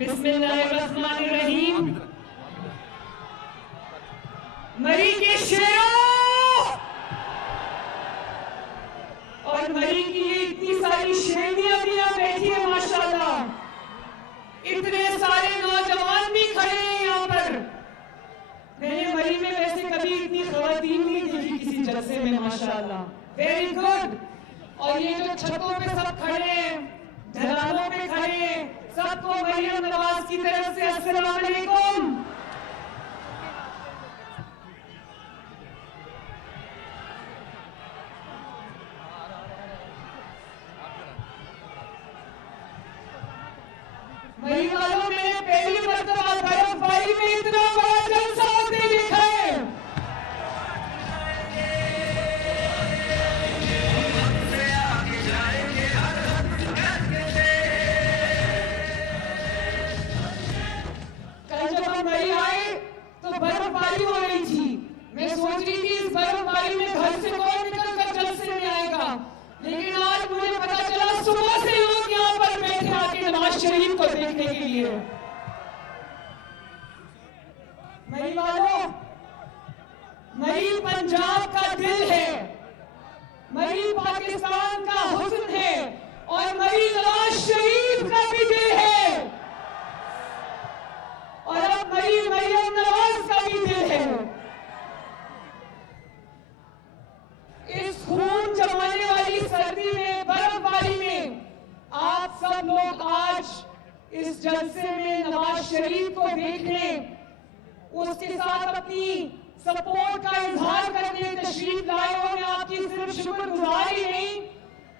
बिस्मिल्लाहिर्रहमानिर्रहीम। मरी के शेरों और मरी की ये इतनी सारी श्रेणियां भी यहाँ बैठी है माशाल्लाह। इतने सारे नौजवान भी खड़े हैं यहाँ पर। मैंने मरी में वैसे कभी इतनी ख़वातीन नहीं देखी किसी जलसे में माशाल्लाह। Very good. और ये जो छतों पे सब खड़े हैं, ढलानों पे खड़े हैं, सबको मरियम नवाज की तरफ से अस्सलाम वालेकुम। मरी वालों, मैंने पहली मर्तबा बर्फबारी में इतना बड़ा जलसा होते देखा है। कल जब हम मरी आए तो बर्फबारी हो रही थी। मैं सोच रही थी इस बर्फबारी में घर से कौन निकल कर जलसे में आएगा, लेकिन आज मुझे पता चला सुबह से लोग यहाँ पर बैठे आके नवाज शरीफ को देखने के लिए। मरी वालों, मरी पंजाब का दिल है, मरी पाकिस्तान का हुस्न है और मरी नवाज शरीफ का भी दिल है और अब मरी मरियम नवाज का भी दिल है। इस खून जमाने वाली सर्दी में, बर्फबारी में आप सब लोग आज इस जलसे में नवाज शरीफ को देखने, उसके साथ अपनी सपोर्ट का इजहार करने तशरीफ लाए हो। मैं आपकी सिर्फ शुक्रगुजार ही नहीं,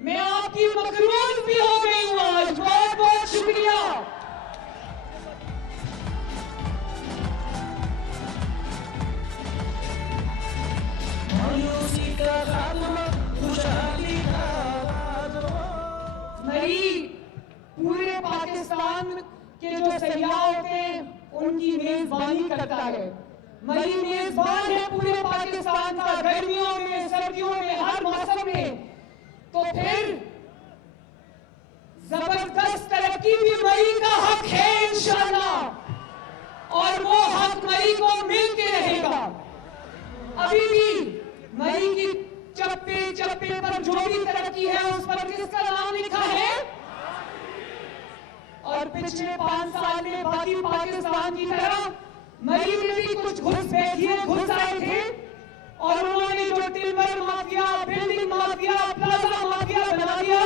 मैं आपकी मकरूज भी हो गई हूँ आज। बहुत बहुत शुक्रिया। मरी पूरे पाकिस्तान के जो सयाह होते हैं उनकी मेजबानी करता है। मरी मेजबान है पूरे पाकिस्तान का, गर्मियों में, सर्दियों में, हर मौसम में। तो फिर जबरदस्त तरक्की भी मरी का हक है इंशाअल्लाह, और वो हक मरी को मिलते रहेगा। अभी भी मरी की चप्पे चप्पे पर जो भी तरक्की है उस पर किसका नाम लिखा है? और पिछले 5 साल में बाकी पाकिस्तान की तरह मरी में भी कुछ घुसपैठिए घुस आए थे और उन्होंने जो timber mafia, building mafia, plaza mafia बना दिया,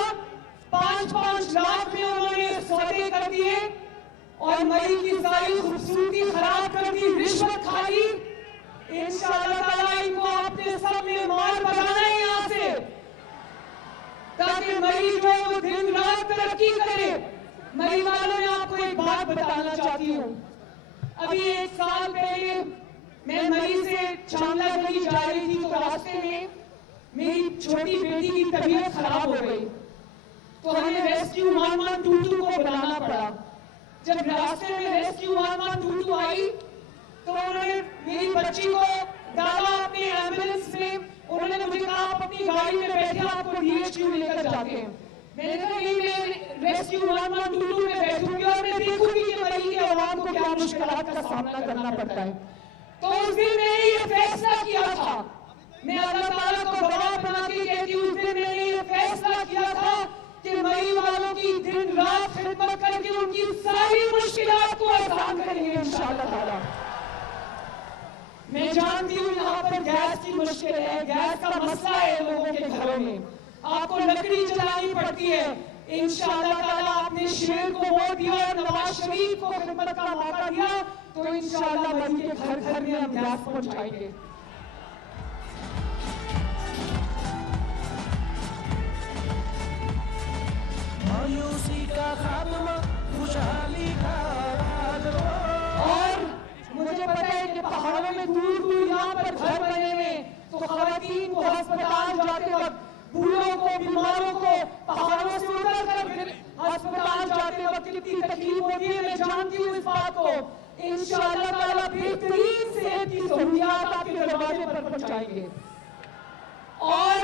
5-5 लाख में उन्होंने सौदे कर दिए और मरी की सारी खूबसूरती खराब कर दी, रिश्वत खा ली। इंशाअल्लाह ताला इनको आपने सबने मार बनाना है यहाँ से, ताकि मरी जो वो दिन रात तरक्की करे। मरी वालों, मैं आपको एक बात बताना चाहती हूँ। अभी 1 साल पहले मैं मरी से चांदला गली जा रही थी, तो रास्ते में मेरी छोटी बेटी की तबीयत खराब हो गई, तो हमें रेस्क्यू 1122 को बुलाना पड़ा। जब रास्ते में रेस्क्यू 1122 आई तो उन्होंने मेरी बच्ची को डाला अपने एम्बुलेंस में। उन्होंने मुझे कहा आप अपनी गाड़ी में बैठे, आपको डीएचक्यू लेकर जाते हैं। मैंने कहा नहीं, मैं रेस्क्यू 1122 में बैठूंगी और मैं देखूंगी कि मरी की आवाम को क्या मुश्किलात का सामना करना पड़ता है। तो उस दिन मैंने ये फैसला किया था, मैं अल्लाह ताला को गवाह बना के कहती हूँ, उस दिन मैंने ये फैसला किया था कि मरी वालों की दिन रात खिदमत करके उनकी सारी मुश्किलात को आसान करेंगे इंशाअल्लाह ताला। मैं जानती हूँ यहाँ पर गैस की मुश्किल है, गैस का मसला है लोगों के घरों में, आपको लकड़ी जलानी पड़ती है। इंशाअल्लाह ताला आपने शेर को वोट दिया और नवाज शरीफ को खिदमत का मौका दिया, तो इंशाअल्लाह मरी के घर घर में हम गैस पहुंचाएंगे। मायूसी का खात्मा, खुशहाली का राज। और मुझे पता है कि पहाड़ों में दूर दूर यहाँ पर घर बने हुए, तो खवातीन को अस्पताल जाते वक्त, बूढ़ों को, बीमारों को पहाड़ों से उतर कर अस्पताल जाते वक्त कितनी तकलीफ होती है, मैं जानती हूँ इस बात को। इंशाअल्लाह ताला बेहतरीन सेहत की सहूलियात आपके दरवाजे पर पहुंचाएंगे। और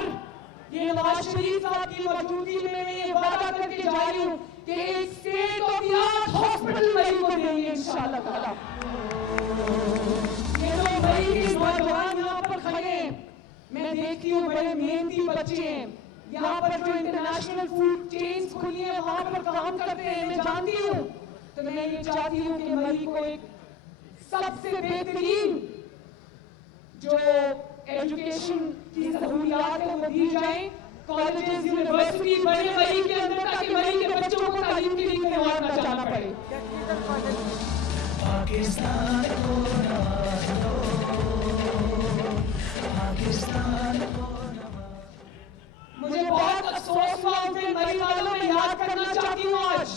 ये नवाज शरीफ साहब की मौजूदगी में मैं ये वादा करके जा रही हूँ कि एक state of the art hospital triple मई को देंगे इंशाल्लाह ताला। ये तो मई के नौजवान यहाँ पर खड़े हैं, मैं देखती हूँ बड़े मेहनती बच्चे हैं, यहाँ पर जो इंटरनेशनल फूड चेन्स खुली है वहां पर काम करते हैं, मैं जानती हूँ। तो मैं ये चाहती हूँ कि मई को एक सबसे बेहतरीन जो एजुकेशन की सहूलियात है वो दी जाए, कॉलेजेस यूनिवर्सिटी बड़े मई के अंदर, ताकि मई के बच्चों को तालीम के लिए कहीं और न जाना पड़े। पाकिस्तान को नवाज दो, पाकिस्तान को मुझे बहुत अफसोस हुआ उस दिन मई वालों में याद करना चाहती हूँ। आज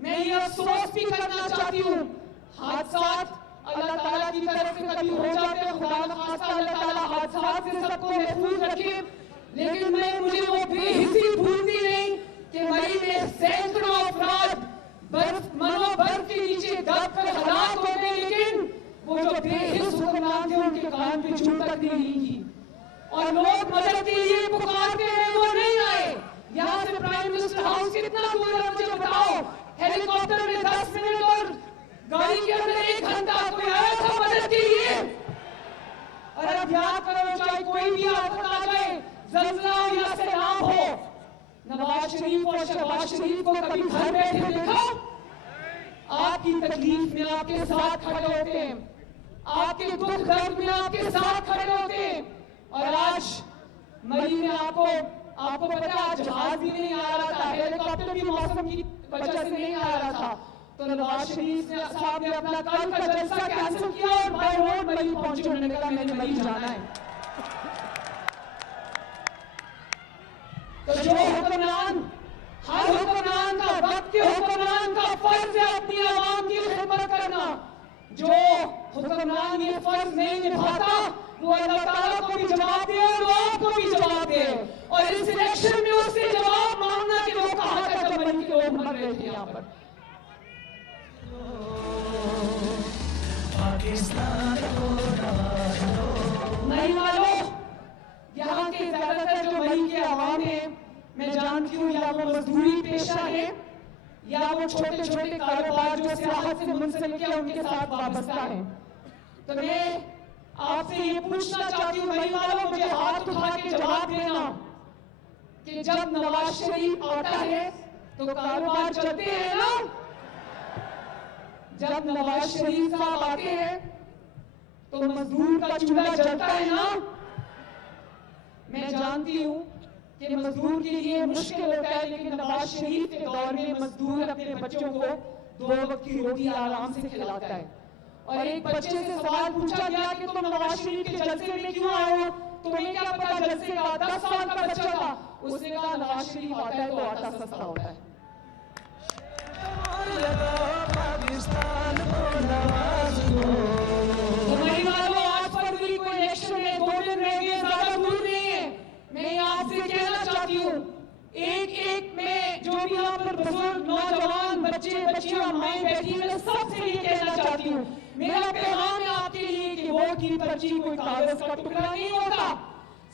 मैं ये अफसोस भी करना चाहती हूँ, हादसात अल्लाह ताला की तरफ से कभी हो जाते हैं, खुदा न खास्ता अल्लाह ताला हादसात से सबको महफूज रखे, लेकिन मुझे वो बेहिसी भूलती नहीं कि मई में सैकड़ों अफराद बर्फ के नीचे दब कर हलाक हो गए, लेकिन वो जो बेहिस हुक्मरान थे उनके कान पे चूं तक नहीं ली और लोग मदद के लिए पुकारते हैं, वो नहीं आए। यहाँ से प्राइम मिनिस्टर हाउस कितना दूर है मुझे बताओ, हेलीकॉप्टर में 10 मिनट और गाड़ी के अंदर 1 घंटा, कोई आया था मदद के लिए? और अब याद करो, चाहे कोई भी आफत आ जाए, ज़लज़ला हो या सैलाब हो, नवाज शरीफ और शहबाज शरीफ को कभी घर बैठे देखा? आपकी तकलीफ में आपके साथ खड़े होते हैं, आपके दुख दर्द में आपके साथ खड़े होते हैं। और आज मई में आपको पता है आज जहाज भी नहीं आ रहा था, हेलीकॉप्टर भी मौसम की वजह से नहीं आ रहा था, तो नवाज शरीफ साहब ने अपना कल का जलसा कैंसिल किया और बाय रोड मई पहुंचे, उन्होंने कहा मैंने मई जाना है। तो जो हुक्मरान, हर हुक्मरान का, वक्त के हुक्मरान का फर्ज है अपनी आवाम की खिदमत करना, जो हुक्मरान ये फर्ज नहीं निभाता वो अल्लाह ताला को भी जवाब दे और आपको भी जवाब दे, और इस इलेक्शन में उससे जवाब मांगना कि वो कहा था जब मई के लोग मर रहे थे यहाँ पर। मई वालों, यहाँ के ज्यादातर जो मई के आवाम है, मैं जानती हूँ या वो मजदूरी पेशा है या वो छोटे छोटे कारोबार जो सियाहत से मुंसलिक है उनके साथ वाबस्ता है। तो मैं आपसे ये पूछना चाहती हूँ मई वालों, मुझे हाथ उठा के जवाब देना कि जब नवाज शरीफ आता है तो कारोबार चलते हैं ना? जब नवाज शरीफ साहब आते हैं तो मजदूर का चूल्हा जलता है ना? मैं जानती हूँ कि मजदूर के लिए मुश्किल होता है, लेकिन नवाज शरीफ के दौर में मजदूर अपने बच्चों को 2 वक्त की रोटी आराम से खिलाता है। और एक बच्चे से सवाल पूछा गया कि तुम नवाज शरीफ के जलसे में क्यों आए हो, तुम्हें क्या पता जलसे का? 10 साल का बच्चा था, उसने कहा नवाज शरीफ आता है तो आटा सस्ता होता है। तो मई वालों, आज फरवरी को इलेक्शन है, 2 दिन रह गए, ज्यादा दूर नहीं है। मैं आपसे कहना चाहती हूँ, एक में जो भी यहाँ पर बुजुर्ग, नौजवान, बच्चे बच्चियां, माएं बैठी, मैं सबसे ये कहना चाहती हूँ, मेरा पैगाम है आपके लिए कि वोट की पर्ची कोई कागज का टुकड़ा नहीं होता।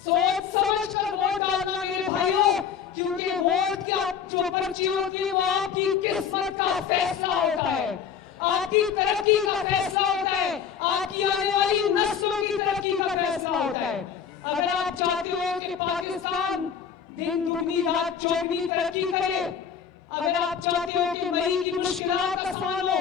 सोच समझ कर वोट डालना मेरे भाइयों, क्योंकि वोट की जो पर्ची होती है वो आपकी किस्मत का फैसला होता है, आपकी तरक्की का फैसला होता है, आपकी आने वाली नस्लों की तरक्की का फैसला होता है। अगर आप चाहते हो कि पाकिस्तान दिन दुगनी रात चौगनी तरक्की करे, अगर आप चाहते हो कि मई की मुश्किलात आसान हो,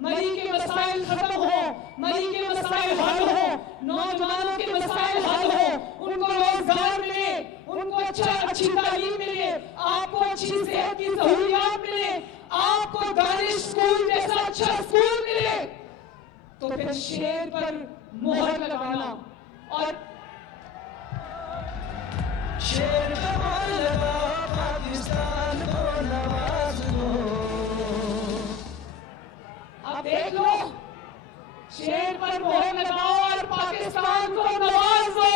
मई के मसाइल खत्म हो, मई के मसाइल हल हो, नौजवानों के मसाइल हल हो, उनको रोजगार मिले, उनको अच्छी तालीम मिले, आपको अच्छी सेहत की सहूलियात मिले, आपको दानिश स्कूल जैसा अच्छा स्कूल मिले, तो फिर शेर पर मोहर लगाना और शेर का मोहर लगाओ, पाकिस्तान को नवाज दो। अब देख लो, शेर पर मोहर लगाओ और पाकिस्तान को नवाज दो।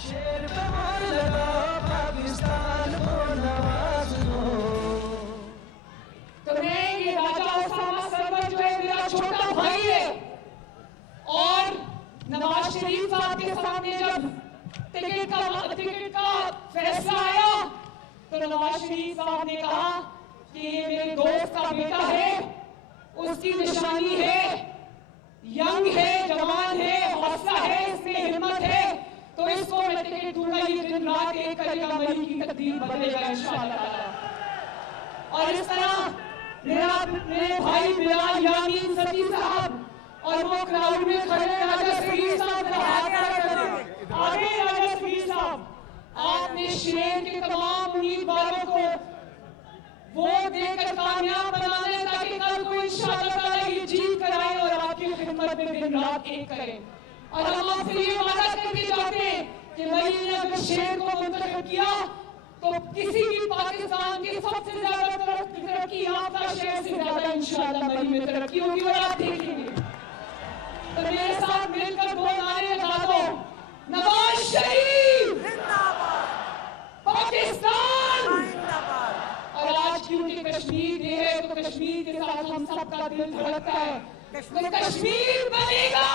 शेर पर मोहर लगाओ, पाकिस्तान को नवाज दो। तो मैं ये राजा ओसामा सरवर जो है मेरा छोटा भाई है, और नवाज शरीफ साहब के सामने जब टिकट का फैसला आया तो नवाज शरीफ साहब ने कहा कि ये मेरे दोस्त का बेटा है उसकी निशानी है, यंग है, जवान है, हौसला है, इसमें हिम्मत है, तो इसको मैं टिकट दूंगा। ये दिन रात एक करेगा, मरी की तकदीर बदलेगा इंशाअल्लाह। और इस तरह मेरे भाई बिलाल यामीन सती साहब और वो क्राउड में खड़े राजा सगीर साहब आगे राजा सगीर साहब, आपने शेर के तमाम उम्मीदवारों को वोट देकर कामयाब बनाना है ताकि कल को इंशाअल्लाह ताला ये जीत कर आए और आपकी खिदमत में दिन रात एक करें। और हम आपसे ये वादा करके जाते हैं कि मई ने अगर शेर को मुंतखब किया तो किसी भी पाकिस्तान के सबसे ज्यादा तरक्की याफ्ता शहर से ज्यादा इंशाअल्लाह मई में तरक्की होगी और आप देखेंगे। तो मेरे साथ मिलकर दो नारे लगा दो, नवाज शरीफ पाकिस्तान। और आज क्योंकि कश्मीर डे है तो कश्मीर के साथ हम सबका दिल धड़कता है, तो कश्मीर बनेगा।